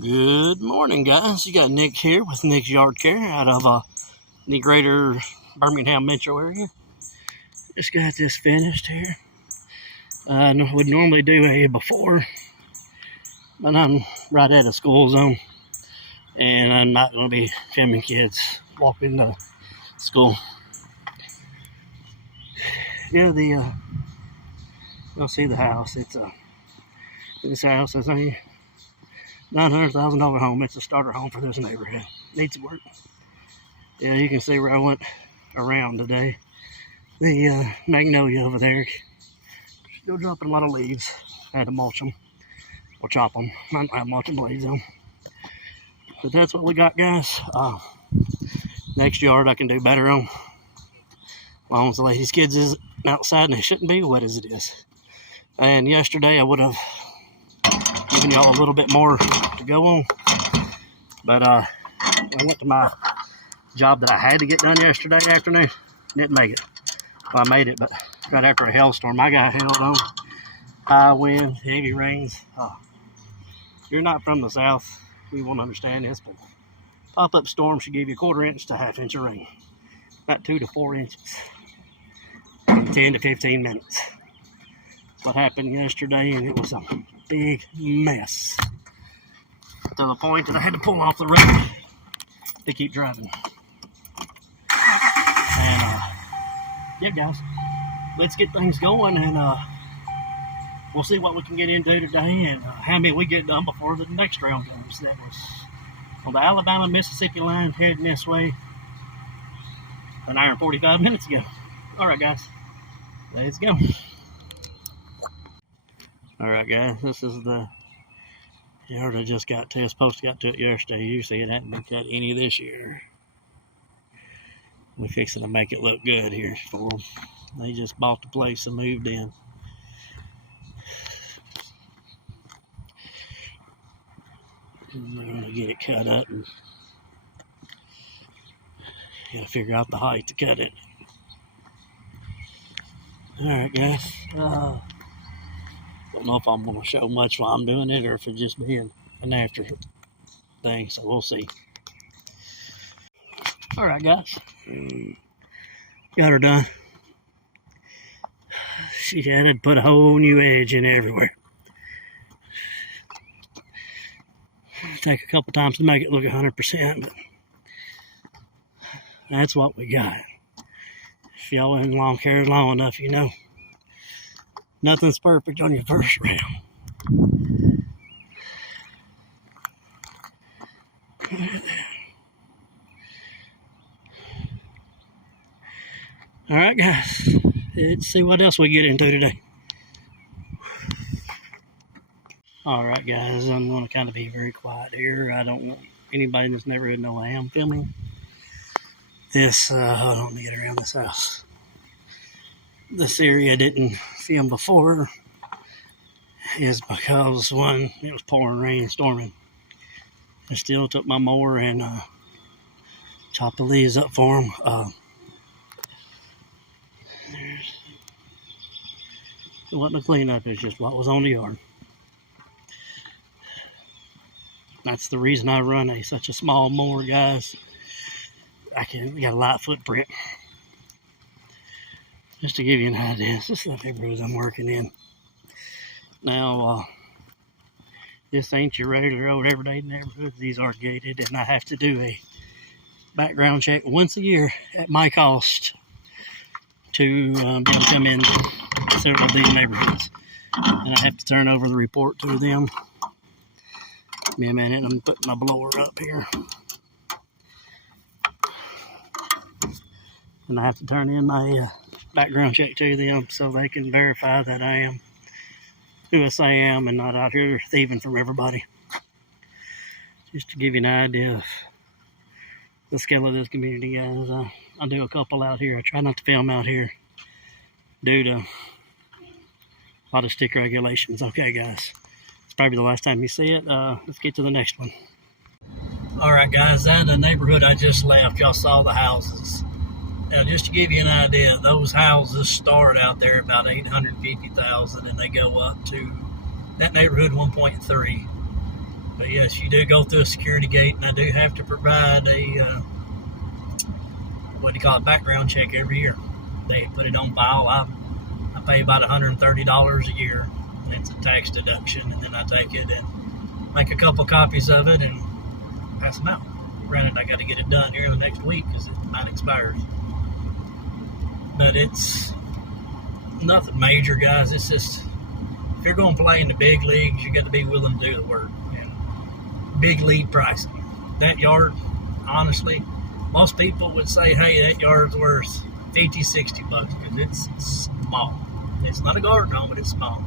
Good morning, guys. You got Nick here with Nick's Yard Care out of the greater Birmingham metro area. Just got this finished here. I would normally do a before, but I'm right at a school zone, and I'm not going to be filming kids walking to school. Yeah, you'll see the house. This house is a $900,000 home. It's a starter home for this neighborhood. Needs work. Yeah, you can see where I went around today. The magnolia over there, still dropping a lot of leaves. I had to mulch them or chop them. I don't have mulching blades on. But that's what we got, guys. Next yard I can do better on. As long as the ladies' kids is outside and they shouldn't be wet as it is. And yesterday I would have given y'all a little bit more to go on, but I went to my job that I had to get done yesterday afternoon. Didn't make it. Well, I made it, but right after a hailstorm, I got held on. High wind, heavy rains. If you're not from the south, you won't understand this, but pop-up storm should give you 1/4 inch to 1/2 inch of rain. About 2 to 4 inches in 10 to 15 minutes. That's what happened yesterday, and it was a big mess to the point that I had to pull off the road to keep driving. And yeah, guys, let's get things going, and we'll see what we can get into today and how many we get done before the next round comes. That was on the Alabama-Mississippi line heading this way an hour and 45 minutes ago. All right, guys, let's go. Alright, guys, this is the yard I just got to. I was supposed to got to it yesterday. Usually it hadn't been cut any this year. We're fixing to make it look good here for them. They just bought the place and moved in. And they're going to get it cut up and got to figure out the height to cut it. Alright, guys. Don't know if I'm going to show much while I'm doing it or if it's just being an after thing, so we'll see. Alright, guys, got her done. She had to put a whole new edge in everywhere. Take a couple times to make it look 100%, but that's what we got. If y'all in lawn care long enough, you know nothing's perfect on your first round. All right, guys. Let's see what else we get into today. All right, guys. I'm going to kind of be very quiet here. I don't want anybody in this neighborhood to know I am filming this. Hold on, let me get around this house. This area I didn't film before is because, one, it was pouring rain and storming. I still took my mower and chopped the leaves up for them. It wasn't a cleanup, it's just what was on the yard. That's the reason I run such a small mower, guys. We got a light footprint. Just to give you an idea, this is the neighborhood I'm working in. Now, this ain't your regular old everyday neighborhood. These are gated, and I have to do a background check once a year at my cost to be able to come in several of these neighborhoods. And I have to turn over the report to them. Give me a minute, I'm putting my blower up here. And I have to turn in my background check to them so they can verify that I am who I say I am and not out here thieving from everybody. Just to give you an idea of the scale of this community, guys. I do a couple out here. I try not to film out here due to a lot of stick regulations. Okay, guys, it's probably the last time you see it. Let's get to the next one. All right, guys, that the neighborhood I just left, y'all saw the houses. Now, just to give you an idea, those houses start out there about $850,000, and they go up to that neighborhood 1.3. But yes, you do go through a security gate, and I do have to provide a, what do you call it, background check every year. They put it on file. I pay about $130 a year. And it's a tax deduction, and then I take it and make a couple copies of it and pass them out. Granted, I got to get it done here in the next week because mine expires. But it's nothing major, guys. It's just, if you're going to play in the big leagues, you got to be willing to do the work. And big league pricing. That yard, honestly, most people would say, hey, that yard's worth $50, $60 because it's small. It's not a garden home, but it's small.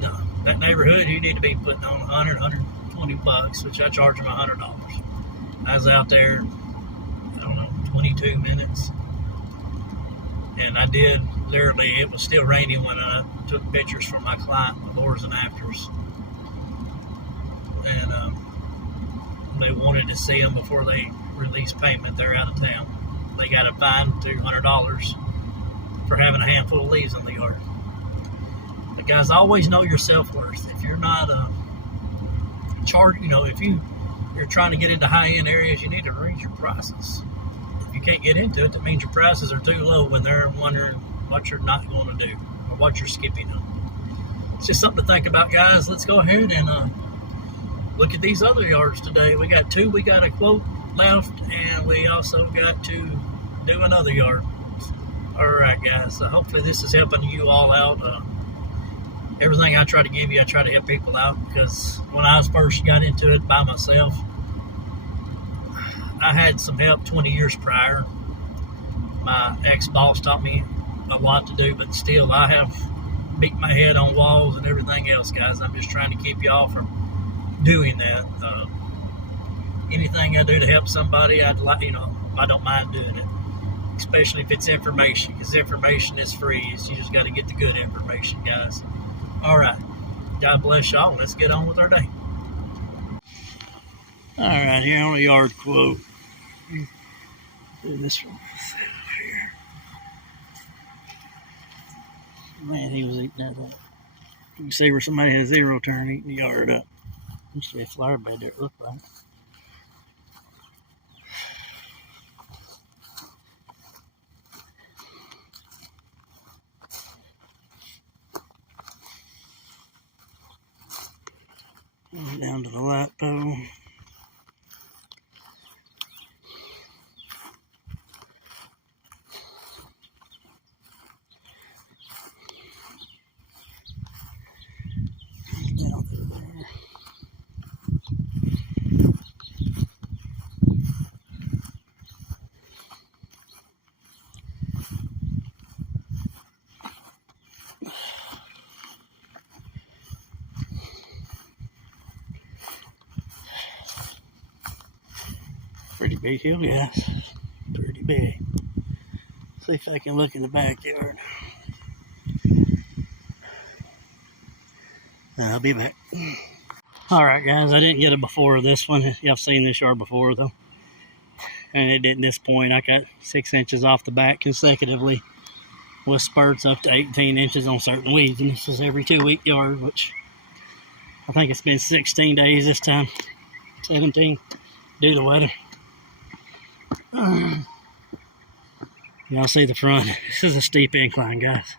No, that neighborhood, you need to be putting on $120, which I charge them $100. I was out there, I don't know, 22 minutes. And I did, literally, it was still raining when I took pictures for my client, befores and afters. And they wanted to see them before they release payment. They're out of town. They got a fine $200 for having a handful of leaves in the yard. But guys, always know your self-worth. If you're not if you're trying to get into high-end areas, you need to raise your prices. If you can't get into it, that means your prices are too low when they're wondering what you're not going to do or what you're skipping on. It's just something to think about, guys. Let's go ahead and look at these other yards today. We got two. We got a quote left, and we also got to do another yard. All right, guys. Hopefully this is helping you all out. Everything I try to give you, I try to help people out, because when I first got into it by myself, I had some help 20 years prior. My ex-boss taught me a lot to do, but still I have beat my head on walls and everything else, guys. I'm just trying to keep y'all from doing that. Anything I do to help somebody, I don't mind doing it, especially if it's information, because information is free. You just got to get the good information, guys. All right. God bless y'all. Let's get on with our day. All right, here on a yard quote. Do this one here. Man, he was eating that up. You can see where somebody had a zero turn eating the yard up. Used to be a flower bed there, it looked like. Down to the light pole. Down through there. Pretty big hill, guys. Pretty big. See if I can look in the backyard. I'll be back. Alright, guys, I didn't get it before this one. Y'all seen this yard before, though. And it didn't. At this point, I got 6 inches off the back consecutively with spurts up to 18 inches on certain weeds. And this is every 2-week yard, which I think it's been 16 days this time. 17 due to weather. Y'all see the front. This is a steep incline, guys.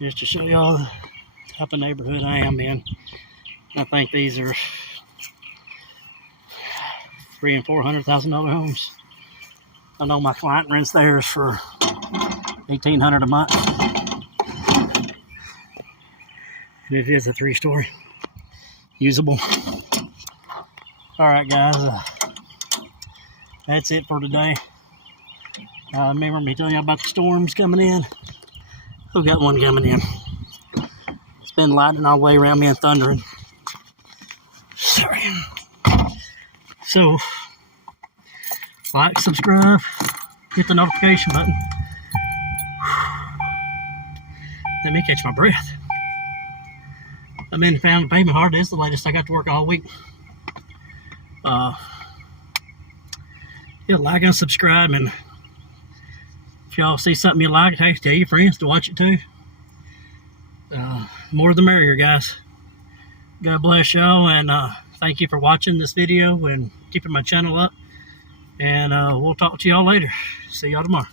Just to show y'all the type of neighborhood I am in. I think these are $300,000 and $400,000 homes. I know my client rents theirs for $1,800 a month. And it is a 3-story, usable. All right, guys, that's it for today. Remember me telling you about the storms coming in? We've got one coming in. It's been lightning all the way around me and thundering. Sorry. So, like, subscribe, hit the notification button. Let me catch my breath. I'm in Found the Payment Hard. This is the latest I got to work all week. Yeah, like and subscribe, and If y'all see something you like, hey, tell your friends to watch it too. More the merrier, guys. God bless y'all, and thank you for watching this video and keeping my channel up. And we'll talk to y'all later. See y'all tomorrow.